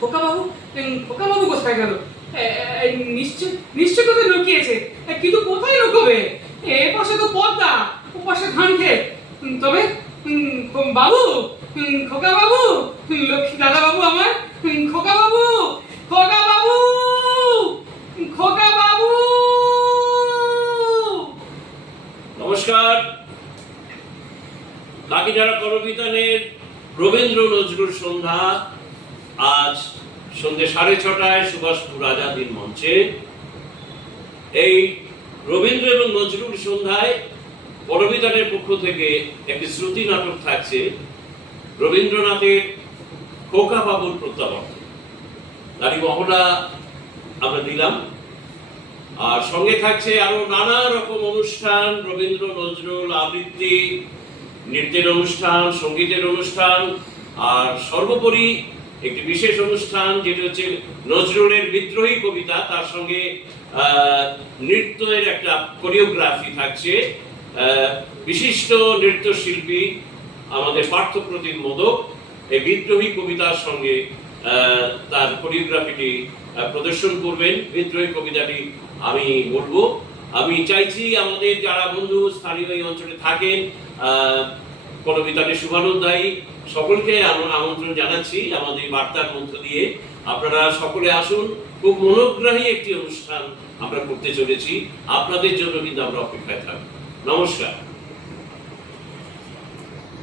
খোকাবাবু, খোকাবাবু কোথায় গেল? নিশ্চয় নিশ্চয় কোথায় লুকিয়েছে, কিন্তু কোথায় লুকোবে? এ পাশে তো পদ্মা, ও পাশে ধান ক্ষেত। তবে বাবু, খোকাবাবু, লক্ষ্মী দাদা বাবু আমার, খোকাবাবু, খোকাবাবু, খোকাবাবু। নমস্কার। কাকিনাড়া করবিতানের রবীন্দ্র নজরুল সন্ধ্যা আজ সন্ধ্যে 6:30টায় সুভাষপুর আজাদির মঞ্চে। এই রবীন্দ্র এবং নজরুল সন্ধ্যায় করবিতানের পক্ষ থেকে একটি শ্রুতি নাটক থাকছে, রবীন্দ্রনাথের খোকাবাবুর প্রত্যাবর্তন। তারই মহড়া আমরা দিলাম, আর সঙ্গে থাকছে আরো নানা রকম অনুষ্ঠান, রবীন্দ্র নজরুল আবৃত্তি, নৃত্যের অনুষ্ঠান, সঙ্গীতের অনুষ্ঠান, আর সর্বোপরি একটি বিশেষ অনুষ্ঠান যেটা হচ্ছে নজরুলের বিদ্রোহী কবিতা, তার সঙ্গে নৃত্যের একটা কোরিওগ্রাফি থাকছে। বিশিষ্ট নৃত্যশিল্পী আমাদের পার্থপ্রতিম মোদক এই বিদ্রোহী কবিতার সঙ্গে তার কোরিওগ্রাফিটি প্রদর্শন করবেন। বিদ্রোহী কবিতাটি আমি বলবো। আমি চাইছি আমাদের যারা বন্ধু স্থানীয় এই অঞ্চলে থাকেন, করবিতানের শুভানুধ্যায়ী সকলকে আমন্ত্রণ জানাচ্ছি আমাদের বার্তার মধ্য দিয়ে। আপনারা সকলে আসুন, খুব মনোগ্রাহী একটি অনুষ্ঠান আমরা করতে চলেছি। আপনাদের জন্য কিন্তু আমরা অপেক্ষায় থাকবো। নমস্কার।